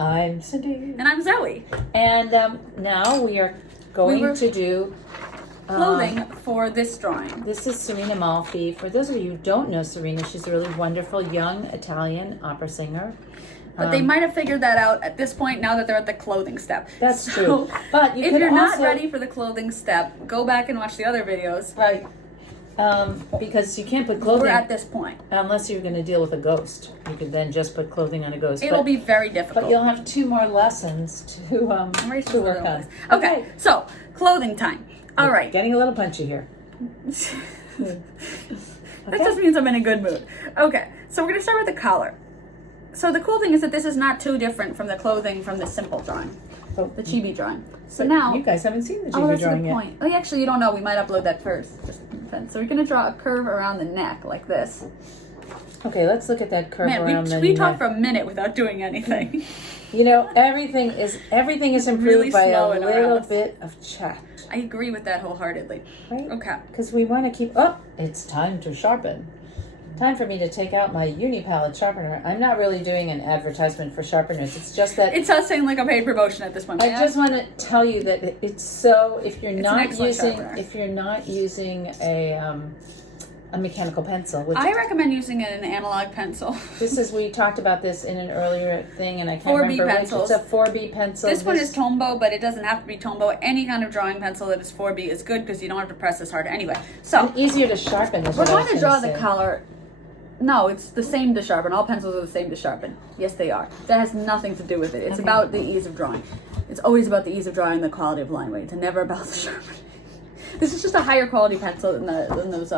I'm Cindy. And I'm Zoe. And now we are going to do clothing for this drawing. This is Serena Malfi. For those of you who don't know Serena, she's a really wonderful young Italian opera singer. But they might have figured that out at this point now that they're at the clothing step. That's true. But if you're not ready for the clothing step, go back and watch the other videos. Right. Because you can't put clothing... We're at this point. Unless you're going to deal with a ghost. You could then just put clothing on a ghost. It'll be very difficult. But you'll have 2 more lessons to work on. Okay, so clothing time. All right. Getting a little punchy here. That just means I'm in a good mood. Okay, so we're going to start with the collar. So the cool thing is that this is not too different from the clothing from the simple drawing. The chibi drawing. So now you guys haven't seen the chibi drawing yet. Point. Oh, actually, you don't know. We might upload that first. So we're gonna draw a curve around the neck like this. Okay, let's look at that curve around the neck. We talked for a minute without doing anything. You know, everything is improved really by a little bit of chat. I agree with that wholeheartedly. Right? Okay. Because we want to keep. Oh, it's time to sharpen. Time for me to take out my uni palette sharpener. I'm not really doing an advertisement for sharpeners. It's just that it's us saying like a paid promotion at this point. I just want to tell you that it's so if you're not using a mechanical pencil, which I recommend using an analog pencil. This is we talked about this in an earlier thing, and I can't remember which. It's a 4B pencil. This one is Tombow, but it doesn't have to be Tombow. Any kind of drawing pencil that is 4B is good because you don't have to press as hard anyway. So and easier to sharpen. We're going to draw the collar. No, it's the same to sharpen. All pencils are the same to sharpen. Yes, they are. That has nothing to do with it. It's about the ease of drawing. It's always about the ease of drawing, the quality of line weight. It's never about the sharpening. This is just a higher quality pencil than those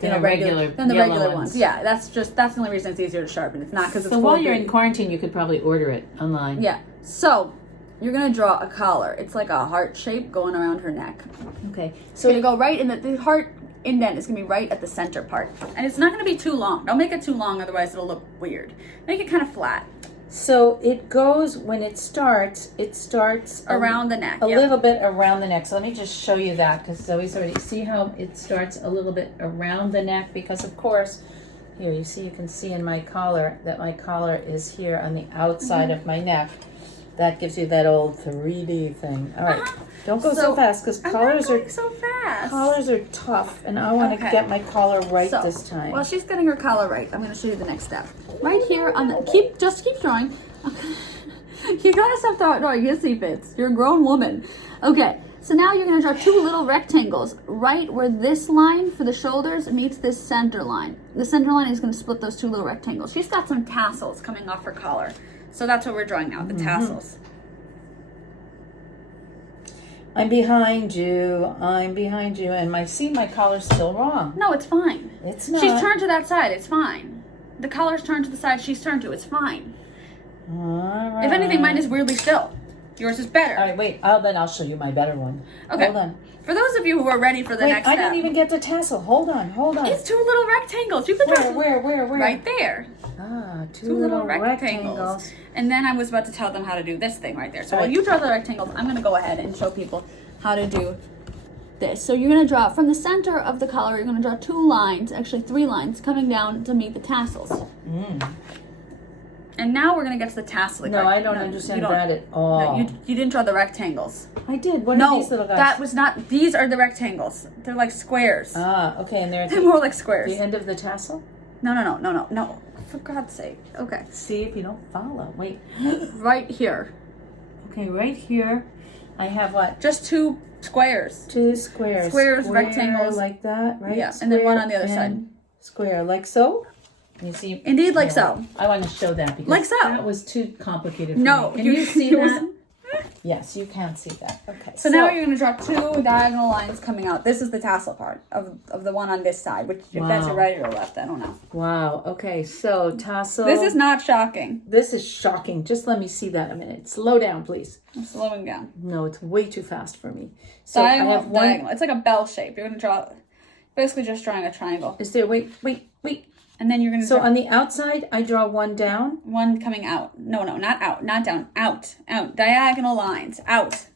regular ones. Yeah, that's the only reason it's easier to sharpen. It's not because it's. So while you're in quarantine, you could probably order it online. Yeah. So you're gonna draw a collar. It's like a heart shape going around her neck. Okay. So you go right in the heart. Indent is going to be right at the center part. And it's not going to be too long. Don't make it too long, otherwise it'll look weird. Make it kind of flat. So it goes, when it starts around the neck. A little bit around the neck. So let me just show you that, because Zoe's already, see how it starts a little bit around the neck? Because of course, here you can see in my collar that my collar is here on the outside of my neck. That gives you that old 3D thing. All right. Don't go so fast, because collars are tough, and I want to get my collar right this time. While she's getting her collar right, I'm going to show you the next step. Right here on the just keep drawing. Okay. You gotta stop drawing hissy fits. You're a grown woman. Okay. So now you're going to draw 2 little rectangles right where this line for the shoulders meets this center line. The center line is going to split those 2 little rectangles. She's got some tassels coming off her collar. So that's what we're drawing now, the tassels. I'm behind you, and my collar's still wrong. No, it's fine. It's not. She's turned to that side, it's fine. The collar's turned to the side she's turned to, it's fine. All right. If anything, mine is weirdly still. Yours is better. All right, wait, then I'll show you my better one. Okay. Hold on. For those of you who are ready for the next step. I didn't even get the tassel. Hold on. It's 2 little rectangles. You could draw Where? Right there. Ah, 2 little rectangles. And then I was about to tell them how to do this thing right there. So while you draw the rectangles, I'm going to go ahead and show people how to do this. So you're going to draw from the center of the collar, you're going to draw 2 lines, actually 3 lines, coming down to meet the tassels. And now we're going to get to the tassel. No, I don't understand that at all. No, you didn't draw the rectangles. I did. What are these little guys? That was not. These are the rectangles. They're like squares. Ah, okay. And they're more like squares. The end of the tassel? No. For God's sake. Okay. See if you don't follow. Wait. Right here. Okay, right here. I have what? Just 2 squares. 2 squares. Squares, rectangles. Like that, right? Yeah, and then one on the other side. Square, like so? You see? Indeed, like so. I want to show that because like so. That was too complicated for me. Can you see that? Yes, you can see that. Okay. So now you're going to draw 2 diagonal lines coming out. This is the tassel part of the one on this side, which if that's your right or left, I don't know. Wow. Okay, so tassel. This is not shocking. This is shocking. Just let me see that a minute. Slow down, please. I'm slowing down. No, it's way too fast for me. So diagonal, I have diagonal. It's like a bell shape. You're going to draw, basically just drawing a triangle. Is there, wait. And then you're going to So on the outside, I draw 1 down. 1 coming out. No, not out. Not down. Out. Diagonal lines. Out.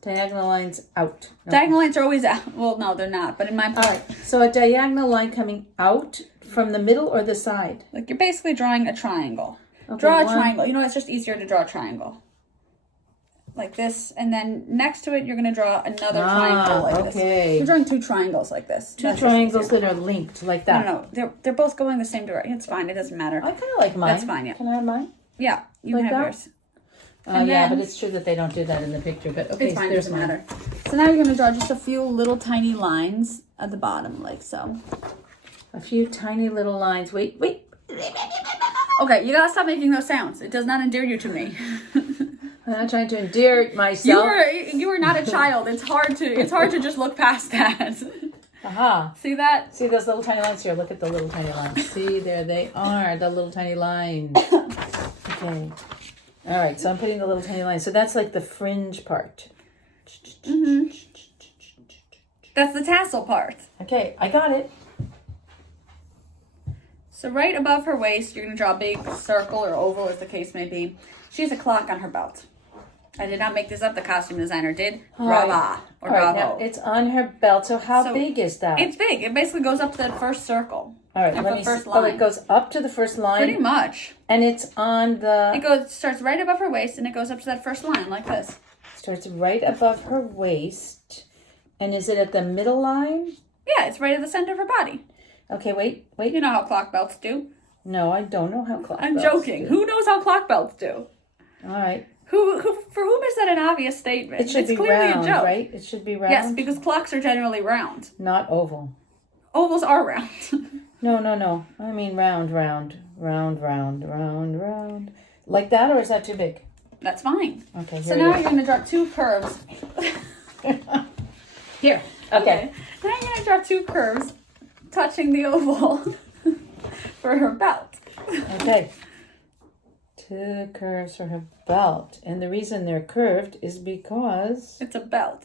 Diagonal lines out. Okay. Diagonal lines are always out. Well, no, they're not. But in my part. All right. So a diagonal line coming out from the middle or the side? Like you're basically drawing a triangle. Okay, draw a one. triangle. You know, it's just easier to draw a triangle. Like this, and then next to it, you're going to draw another triangle like this. You're drawing 2 triangles like this. Two triangles that are linked like that. No, they're both going the same direction. It's fine. It doesn't matter. I kind of like mine. That's fine, yeah. Can I have mine? Yeah, you Like can have that? yours. Yeah, but it's true that they don't do that in the picture. But okay, It's fine. so there's Doesn't mine. matter. So now you're going to draw just a few little tiny lines at the bottom, like so. A few tiny little lines. Wait. Okay, you gotta stop making those sounds. It does not endear you to me. I'm not trying to endear myself. You are not a child. It's hard to just look past that. Aha. See that? See those little tiny lines here? Look at the little tiny lines. See, there they are, the little tiny lines. Okay. All right, so I'm putting the little tiny lines. So that's like the fringe part. Mm-hmm. That's the tassel part. Okay, I got it. So right above her waist, you're going to draw a big circle or oval, as the case may be. She has a clock on her belt. I did not make this up. The costume designer did. Brava. Or All right, bravo. now it's on her belt. So how big is that? It's big. It basically goes up to that first circle. All right, Up let the me first see. line. Oh, it goes up to the first line. Pretty much. And it's on the... It starts right above her waist, and it goes up to that first line, like this. Starts right above her waist. And is it at the middle line? Yeah, it's right at the center of her body. Okay, wait. You know how clock belts do. No, I don't know how clock I'm belts joking. do. Who knows how clock belts do? All right. For whom is that an obvious statement? It should it's be clearly round, a joke. right? It should be round. Yes, because clocks are generally round. Not oval. Ovals are round. No. I mean round. Like that, or is that too big? That's fine. Okay, So here now it you're going to draw 2 curves. is. Here. Okay. Now you're going to draw 2 curves touching the oval for her belt. Okay. 2 curves for her belt. And the reason they're curved is because... It's a belt.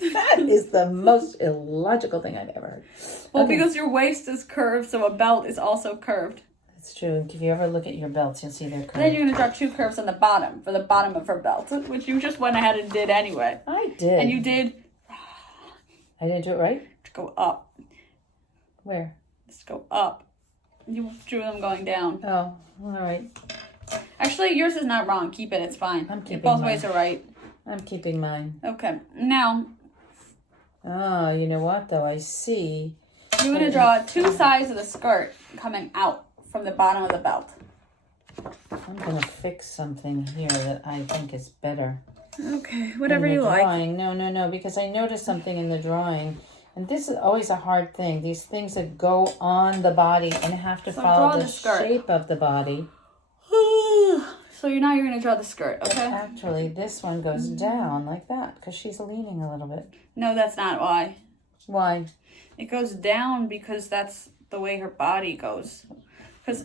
That is the most illogical thing I've ever heard. Well, Okay. because your waist is curved, so a belt is also curved. That's true. If you ever look at your belts, you'll see they're curved. Then you're going to draw 2 curves on the bottom, for the bottom of her belt, which you just went ahead and did anyway. I did. And you did... I didn't do it right? Go up. Where? Just go up. You drew them going down. Oh, all right. Actually, yours is not wrong. Keep it. It's fine. I'm keeping Both mine. ways are right. I'm keeping mine. Okay. Now, Oh, you know what, though? I see. you're going to draw 2 sides of the skirt coming out from the bottom of the belt. I'm going to fix something here that I think is better. Okay. Whatever in the you like. drawing. No, because I noticed something in the drawing. And this is always a hard thing. These things that go on the body and have to So follow draw the the skirt. shape of the body. So now you're going to draw the skirt, okay? Actually, this one goes down like that because she's leaning a little bit. No, that's not why. Why? It goes down because that's the way her body goes. Because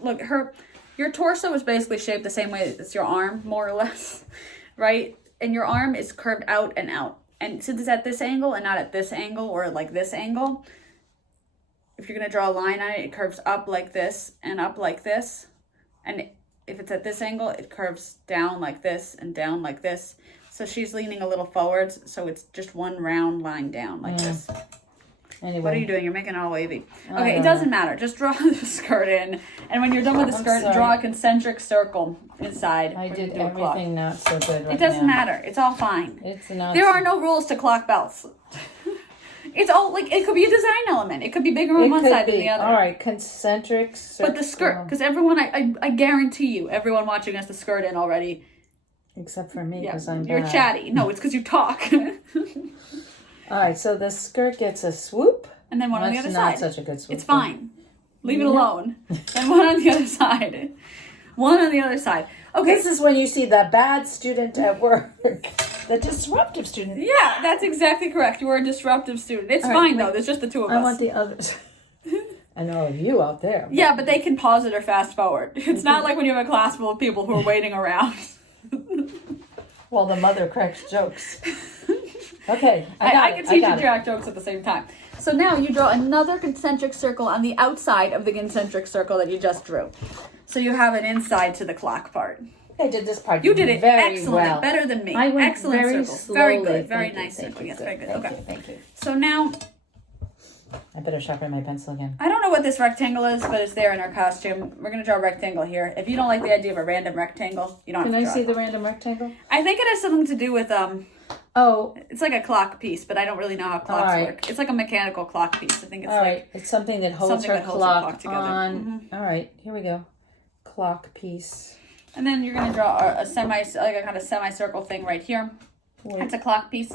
look, your torso is basically shaped the same way as your arm, more or less, right? And your arm is curved out and out. And since it's at this angle and not at this angle or like this angle, if you're going to draw a line on it, it curves up like this and up like this. And if it's at this angle, it curves down like this and down like this. So she's leaning a little forwards, so it's just one round line down like this. Anyway. What are you doing? You're making it all wavy. I Okay, it don't doesn't matter. Just draw the skirt in. And when you're done with the skirt, sorry. draw a concentric circle inside. I We're did gonna do a clock. everything not so good right It doesn't now. matter. It's all fine. It's not. There are no rules to clock belts. It's all like it could be a design element. It could be bigger on It one could side be. than the other. All right, concentric circle. But the skirt, because everyone, I guarantee you, everyone watching has the skirt in already. Except for me, Yeah, because I'm you're bad. chatty. No, it's because you talk. All right, so the skirt gets a swoop. And then one on the That's other not side. such a good swoop. It's fine. Leave it alone. And one on the other side. One on the other side. Okay. This is when you see the bad student at work. The disruptive student. Yeah, that's exactly correct. You are a disruptive student. It's All right, fine, wait. though. There's just the 2 of I us. want the others. I know of you out there. Yeah, but they can pause it or fast forward. It's not like when you have a class full of people who are waiting around. Well, the mother cracks jokes. Okay, I can teach you got to crack jokes at the same time. So now you draw another concentric circle on the outside of the concentric circle that you just drew. So you have an inside to the clock part. I did this part. You did it very excellent, well. better than me. I went Excellent very circle. slowly. Very good. Very Thank you, nice thank circle. you, Yes, good. very good. Thank Okay. you, thank you. So now I better sharpen my pencil again. I don't know what this rectangle is, but it's there in our costume. We're going to draw a rectangle here. If you don't like the idea of a random rectangle, you don't have to Can draw I see it. the random rectangle? I think it has something to do with, Oh, it's like a clock piece, but I don't really know how clocks right. work. It's like a mechanical clock piece. I think it's all like, right. It's something that holds something her that holds her clock clock together. on. All right, here we go. Clock piece. and then you're going to draw a kind of semicircle thing right here. Wait, That's a clock piece.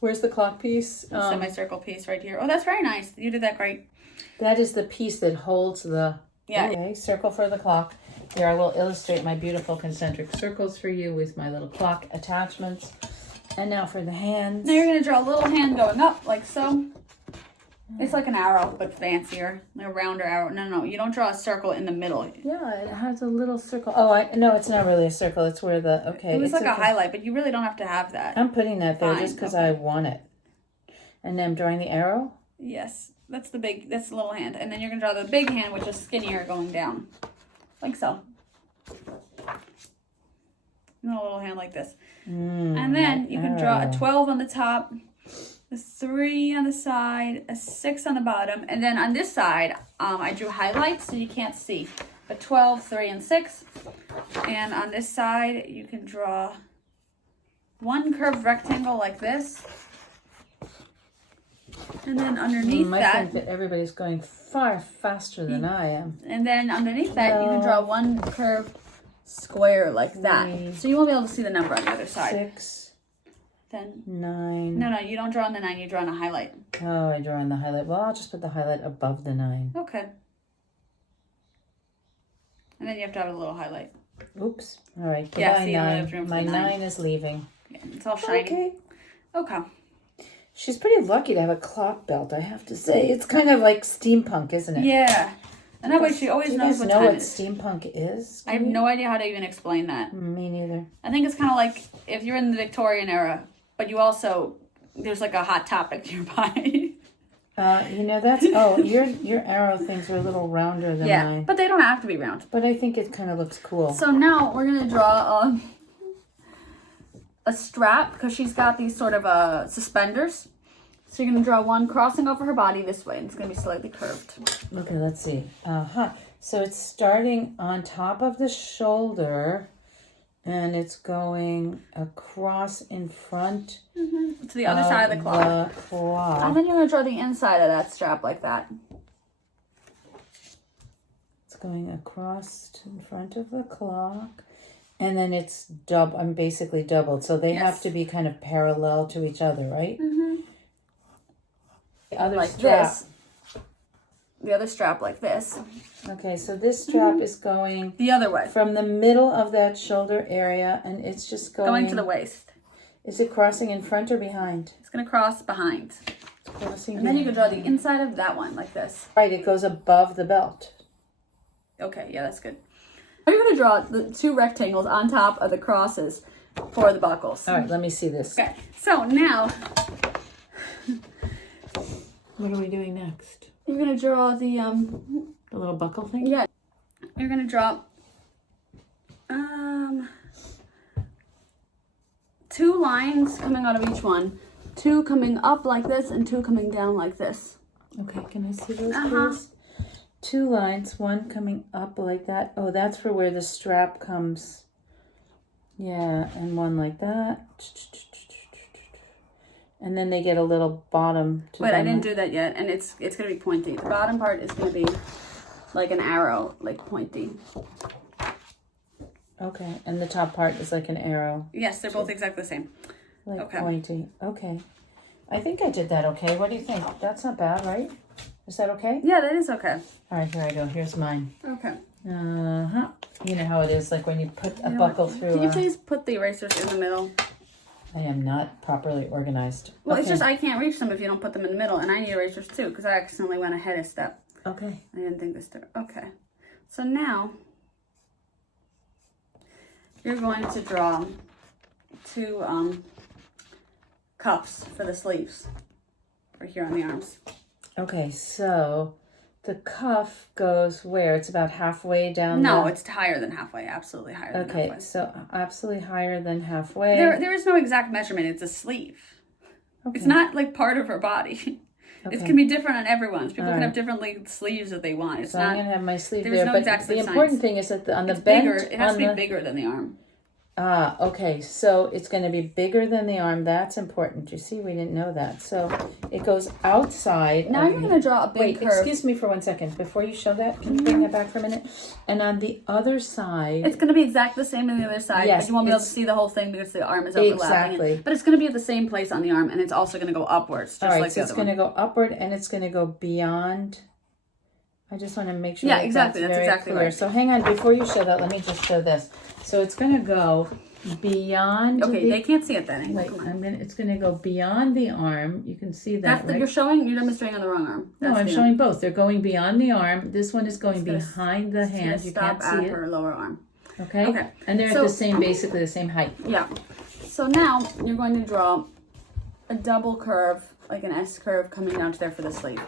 where's the clock piece? Semicircle piece right here. Oh, that's very nice. You did that great. That is the piece that holds the... Yeah. Okay, circle for the clock. Here, I will illustrate my beautiful concentric circles for you with my little clock attachments. And now for the hands. Now you're going to draw a little hand going up like so. It's like an arrow, but fancier. Like a rounder arrow. No, you don't draw a circle in the middle. Yeah, it has a little circle. Oh, no, it's not really a circle. It's where the... Okay. It was it's like a highlight, but you really don't have to have that. I'm putting that there Fine, just because okay. I want it. And then I'm drawing the arrow. Yes, that's the little hand. And then you're going to draw the big hand, which is skinnier going down. Like so. And a little hand like this. And then you can draw a 12 on the top, a 3 on the side, a 6 on the bottom. And then on this side, I drew highlights so you can't see. A 12, 3, and 6. And on this side, you can draw one curved rectangle like this. And then underneath I that, think that everybody's going far faster than I am. and then underneath that, you can draw one curved square like that. 3, So you won't be able to see the number on the other side. 6, Then 9. no, you don't draw on the 9. You draw on a highlight. Oh, I draw on the highlight. Well, I'll just put the highlight above the 9. Okay. And then you have to have a little highlight. Oops. All right. Yeah, Goodbye, see, you only have room 9. for My the 9 is leaving. Yeah, it's all shiny. Okay. Okay. She's pretty lucky to have a clock belt, I have to say. It's kind of like steampunk, isn't it? Yeah. And that way she always Do you knows guys what know time what it is. steampunk is? I have no idea how to even explain that. Me neither. I think it's kind of like if you're in the Victorian era, but you also, there's like a hot topic nearby. That's your arrow things are a little rounder than Yeah, mine. but they don't have to be round. But I think it kind of looks cool. So now we're going to draw a strap because she's got these sort of suspenders. So you're going to draw one crossing over her body this way, and it's going to be slightly curved. Okay, let's see. So it's starting on top of the shoulder, and it's going across in front To the other side of the clock. And then you're going to draw the inside of that strap like that. It's going across in front of the clock. And then it's I'm basically doubled. So they have to be kind of parallel to each other, right? Mm-hmm. The other Like strap. this. The other strap like this. Okay, so this strap is going The other way. from the middle of that shoulder area, and it's just Going to the waist. Is it crossing in front or behind? It's going to cross behind. It's crossing And then you can draw the inside of that one like this. Right, it goes above the belt. Okay, yeah, that's good. Now you're going to draw the 2 rectangles on top of the crosses for the buckles. All right, let me see this. Okay, so now What are we doing next? you're going to draw the, The little buckle thing? yeah, you're going to draw 2 lines coming out of each one. 2 coming up like this and 2 coming down like this. Okay, can I see those, please? 2 lines, one coming up like that. Oh, that's for where the strap comes. Yeah, and one like that. And then they get a little bottom to Wait, I them. didn't do that yet, and it's going to be pointy. The bottom part is going to be like an arrow, like pointy. Okay, and the top part is like an arrow. Yes, they're both exactly the same. Like Okay. pointy. Okay. I think I did that okay. What do you think? That's not bad, right? Is that okay? Yeah, that is okay. All right, here I go. Here's mine. Okay. Uh-huh. You know how it is, like when you put a buckle through. Can you please put the erasers in the middle? I am not properly organized. Well, okay. it's just I can't reach them if you don't put them in the middle, and I need erasers too because I accidentally went ahead a step. Okay. I didn't think this through. Okay. So now you're going to draw 2 cuffs for the sleeves right here on the arms. Okay, so the cuff goes where? It's about halfway down. No, it's higher than halfway. Absolutely higher than Okay, halfway. so absolutely higher than halfway. There is no exact measurement. It's a sleeve. Okay. It's not like part of her body. It's gonna be different on everyone's. People can right. have different sleeves that they want. It's So not. I'm gonna have my sleeve There's there, no but exact the science. important thing is that on the It's bent, bigger. It has to be bigger than the arm. Ah, okay. So it's going to be bigger than the arm. That's important. You see, we didn't know that. So it goes outside. Now you're going to draw a big curve. Excuse me for 1 second. Before you show that, can you bring that back for a minute? And on the other side... It's going to be exactly the same on the other side. Yes, but you won't be able to see the whole thing because the arm is overlapping. Exactly. But it's going to be at the same place on the arm, and it's also going to go upwards, just All right, like so the it's other going one. to go upward, and it's going to go beyond... I just want to make sure Yeah, exactly. That's very exactly clear. right. So hang on. Before you show that, let me just show this. So it's going to go beyond... Okay, they can't see it then. Wait, it's going to go beyond the arm. You can see that, right? You're demonstrating on the wrong arm. No, I'm showing both. They're going beyond the arm. This one is going gonna behind the hand. You can't see at it. her lower arm. Okay? Okay. And they're at basically the same height. Yeah. So now you're going to draw a double curve, like an S curve coming down to there for the sleeve.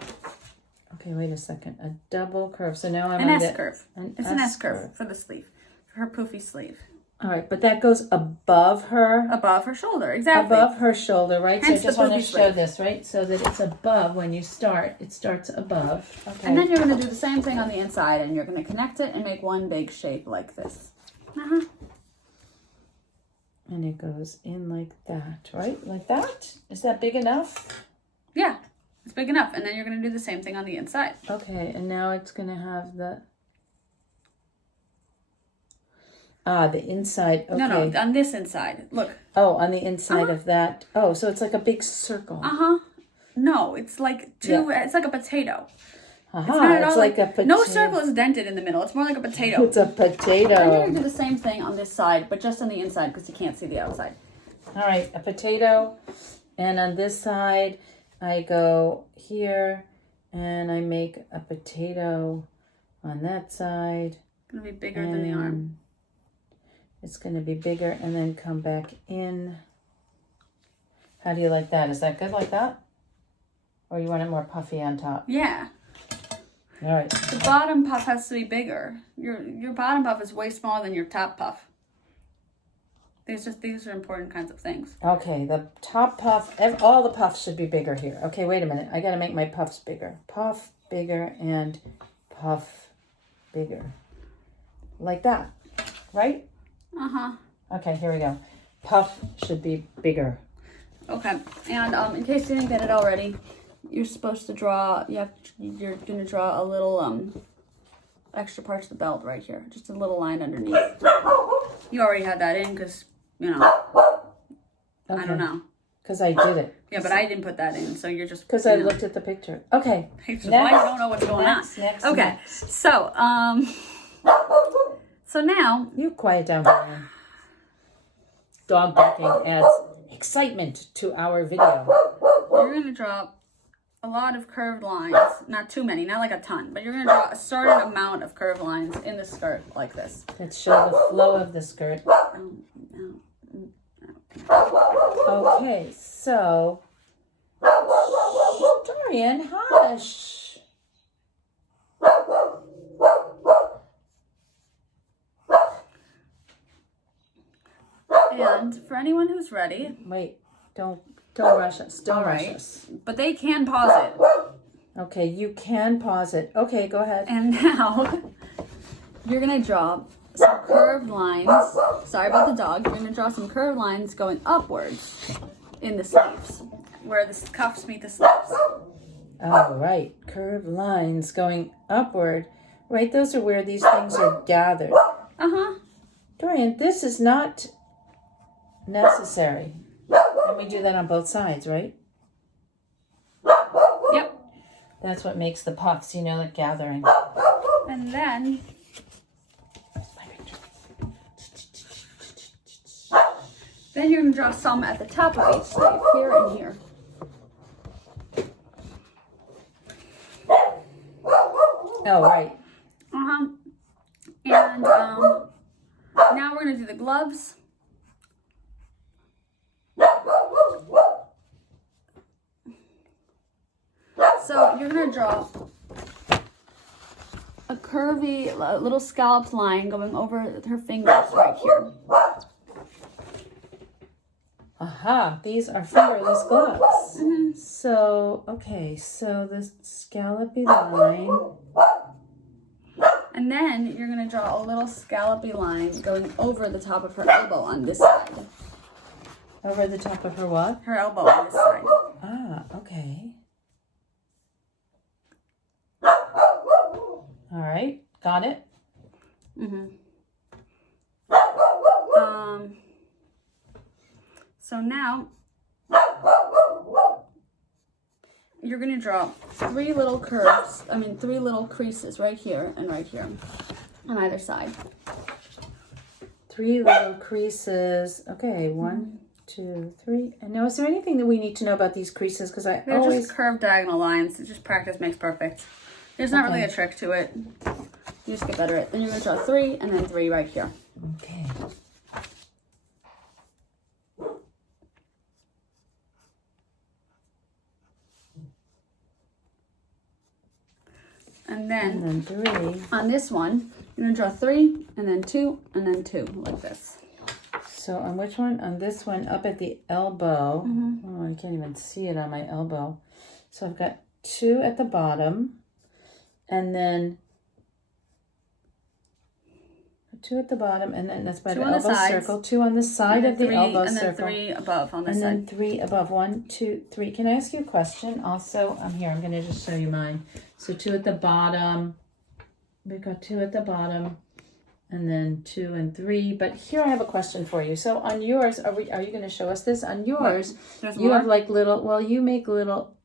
Okay, wait a second. A double curve. So now I'm An on S curve. It's an S curve for the sleeve, for her poofy sleeve. All right, but that goes above her. Above her shoulder, exactly. Above her shoulder, right? Hence so I just the want to poofy show sleeve. this, right? So that it's above when you start. It starts above. Okay. And then you're going to do the same thing on the inside, and you're going to connect it and make one big shape like this. Uh-huh. And it goes in like that, right? Like that? Is that big enough? Yeah, it's big enough. And then you're going to do the same thing on the inside. Okay, and now it's going to have the... the inside. Okay. No, on this inside. Look. Oh, on the inside of that. Oh, so it's like a big circle. Uh-huh. No, it's like it's like a potato. Uh-huh. It's not at all like a potato. No circle is dented in the middle. It's more like a potato. It's a potato. And you're going to do the same thing on this side, but just on the inside because you can't see the outside. All right, a potato. And on this side, I go here and I make a potato on that side. It's going to be bigger than the arm. It's going to be bigger and then come back in. How do you like that? Is that good like that? Or you want it more puffy on top? Yeah. All right. The bottom puff has to be bigger. Your bottom puff is way smaller than your top puff. These are important kinds of things. Okay, the top puff, all the puffs should be bigger here. Okay, wait a minute. I got to make my puffs bigger. Puff bigger and puff bigger. Like that, right? Uh-huh. Okay, here we go. Puff should be bigger. Okay, and in case you didn't get it already, you're supposed to draw, you're going to draw a little extra parts of the belt right here. Just a little line underneath. You already had that in because, you know, Okay. I don't know. Because I did it. Yeah, but I didn't put that in, so you're just... Because I looked at the picture. Okay. Which is why you don't know what's going on. Next. Okay, so, so now... You quiet down, Brian. Dog barking adds excitement to our video. You're going to draw a lot of curved lines. Not too many, not like a ton, but you're going to draw a certain amount of curved lines in the skirt like this. Let's show the flow of the skirt. Okay, so... Dorian, hush. And for anyone who's ready... Wait, don't rush us. Don't rush us. But they can pause it. Okay, you can pause it. Okay, go ahead. And now you're going to draw some curved lines. Sorry about the dog. You're going to draw some curved lines going upwards in the sleeves, where the cuffs meet the sleeves. All right, curved lines going upward. Right, those are where these things are gathered. Uh-huh. Dorian, this is not necessary. And we do that on both sides, right? Yep. That's what makes the puffs, you know, the gathering. And then you're going to draw some at the top of each sleeve, here and here. Oh, right. Uh-huh. And now we're going to do the gloves. So you're going to draw a curvy little scalloped line going over her fingers right here. Aha, these are fingerless gloves. So, okay, so the scallopy line. And then you're going to draw a little scallopy line going over the top of her elbow on this side. Over the top of her what? Her elbow on this side. Ah, okay. All right, got it. So now you're going to draw three little creases right here and right here on either side. 3 little creases. Okay, 1, 2, 3. And now, is there anything that we need to know about these creases? Because They're always just curved diagonal lines. It's just practice makes perfect. There's not really a trick to it. You just get better at it. Then you're going to draw 3 and then 3 right here. Okay. And then, And then 3. on this one, you're going to draw 3 and then 2 and then 2 like this. So on which one? On this one, up at the elbow. Oh, I can't even see it on my elbow. So I've got 2 at the bottom, and then 2 at the bottom, and then that's by the elbow circle. 2 on the side of the elbow circle, and then 3 above on this side. And then 3 above. 1, 2, 3. Can I ask you a question? Also, I'm here. I'm going to just show you mine. So 2 at the bottom. We've got 2 at the bottom, and then 2 and 3. But here I have a question for you. So on yours, are you going to show us this? On yours, you have like little. Well, you make little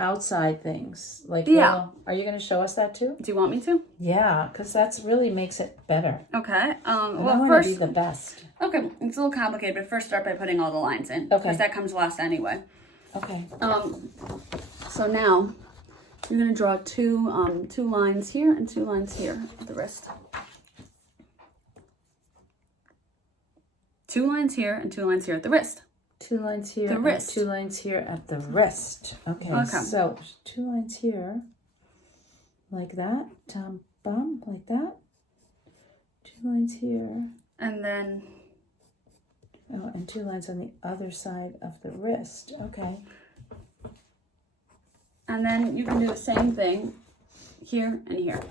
outside things like little, are you going to show us that too? Do you want me to? Yeah, because that's really makes it better. Okay. Well, I want to be the best. Okay, it's a little complicated, but first start by putting all the lines in. Okay. Because that comes last anyway. Okay. So now you're going to draw two lines here and 2 lines here at the wrist. 2 lines here and 2 lines here at the wrist. 2 lines here. The wrist. 2 lines here at the wrist. Okay. So 2 lines here, like that. Bum, like that. 2 lines here. And then. Oh, and 2 lines on the other side of the wrist. Okay. And then you can do the same thing here and here.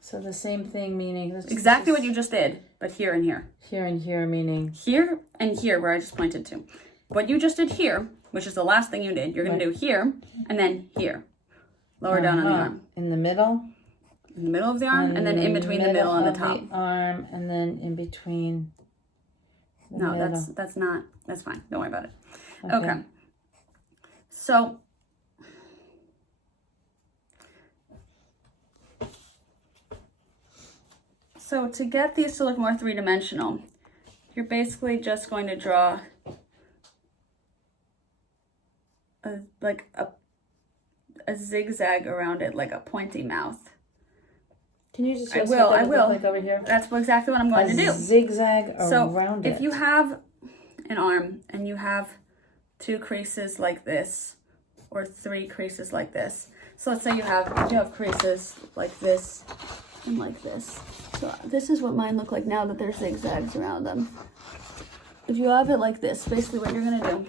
So the same thing meaning exactly what you just did, but here and here. Here and here meaning here and here where I just pointed to. What you just did here, which is the last thing you did, you're going to do here and then here. Lower down on the arm. In the middle? In the middle of the arm and then in between the middle and the top. The arm and then in between the middle. That's fine. Don't worry about it. Okay. So to get these to look more three-dimensional, you're basically just going to draw a zigzag around it, like a pointy mouth. Can you just I will. Like over here? That's exactly what I'm going to do. Zigzag around it. If you have an arm and you have 2 creases like this or 3 creases like this. So let's say you have creases like this and like this. So this is what mine look like now that there's zigzags around them. If you have it like this, basically what you're going to do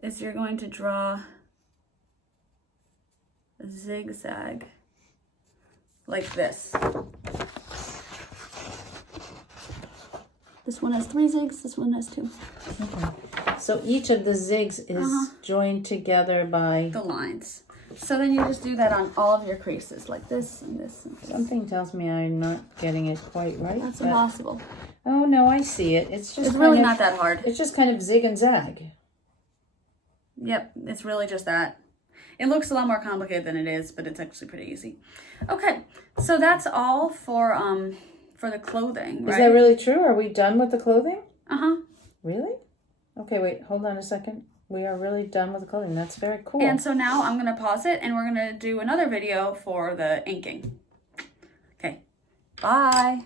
is you're going to draw a zigzag like this. This one has 3 zigs, this one has 2. Okay. So each of the zigs is joined together by the lines. So then you just do that on all of your creases, like this and this and this. Something tells me I'm not getting it quite right. That's impossible. Oh no, I see it. It's really not that hard. It's just kind of zig and zag. Yep, it's really just that. It looks a lot more complicated than it is, but it's actually pretty easy. Okay, so that's all for the clothing, right? Is that really true? Are we done with the clothing? Uh-huh. Really? Okay, wait, hold on a second. We are really done with the clothing. That's very cool. And so now I'm going to pause it and we're going to do another video for the inking. Okay, bye.